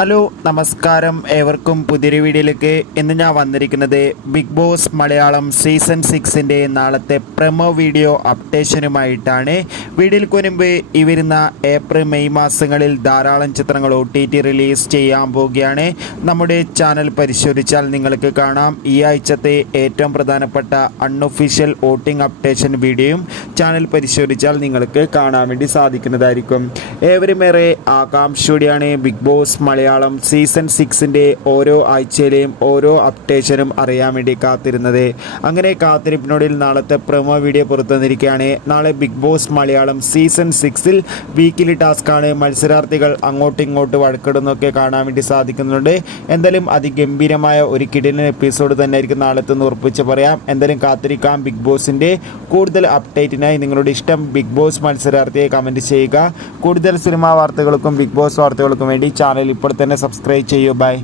Hello നമസ്കാരം, ഏവർക്കും പുതിയൊരു വീഡിയോയിലേക്ക്. ഇന്ന് ഞാൻ വന്നിരിക്കുന്നത് ബിഗ് ബോസ് മലയാളം സീസൺ 6ൻ്റെ നാളത്തെ പ്രൊമോ വീഡിയോ അപ്ഡേഷനുമായിട്ടാണ്. വീഡിയോയ്ക്ക് മുൻപ് ഈ വരുന്ന ഏപ്രിൽ മെയ് മാസങ്ങളിൽ ധാരാളം ചിത്രങ്ങൾ OTT റിലീസ് ചെയ്യാൻ പോവുകയാണ്. നമ്മുടെ ചാനൽ പരിശോധിച്ചാൽ നിങ്ങൾക്ക് കാണാം ഈ ആഴ്ചത്തെ ഏറ്റവും പ്രധാനപ്പെട്ട അൺഒഫീഷ്യൽ വോട്ടിംഗ് അപ്ഡേഷൻ വീഡിയോയും ചാനൽ പരിശോധിച്ചാൽ നിങ്ങൾക്ക് കാണാൻ വേണ്ടി സാധിക്കുന്നതായിരിക്കും. ഏവരുമേറെ ആകാംക്ഷയോടെയാണ് ബിഗ് ബോസ് മലയാളം സീസൺ 6ൻ്റെ ഓരോ ആഴ്ചയിലെയും ഓരോ അപ്ഡേഷനും അറിയാൻ വേണ്ടി കാത്തിരുന്നത്. അങ്ങനെ കാത്തിരിപ്പിനോടിൽ നാളത്തെ പ്രൊമോ വീഡിയോ പുറത്തു വന്നിരിക്കുകയാണ്. നാളെ ബിഗ് ബോസ് മലയാളം സീസൺ 6ൽ വീക്കിലി ടാസ്ക്കാണ്. മത്സരാർത്ഥികൾ അങ്ങോട്ടും ഇങ്ങോട്ടും വഴക്കിടുന്നൊക്കെ കാണാൻ വേണ്ടി സാധിക്കുന്നുണ്ട്. എന്തായാലും അതിഗംഭീരമായ ഒരു കിടിലൻ എപ്പിസോഡ് തന്നെ ആയിരിക്കും നാളത്തെന്ന് ഉറപ്പിച്ച് പറയാം. എന്തായാലും കാത്തിരിക്കാം. ബിഗ് ബോസിൻ്റെ കൂടുതൽ അപ്ഡേറ്റിനായി നിങ്ങളുടെ ഇഷ്ടം ബിഗ് ബോസ് മത്സരാർത്ഥിയെ കമൻറ്റ് ചെയ്യുക. കൂടുതൽ സിനിമാ വാർത്തകൾക്കും ബിഗ് ബോസ് വാർത്തകൾക്കും വേണ്ടി ചാനൽ ഇപ്പോൾ തന്നെ സബ്സ്ക്രൈബ് ചെയ്യൂ. ബൈ.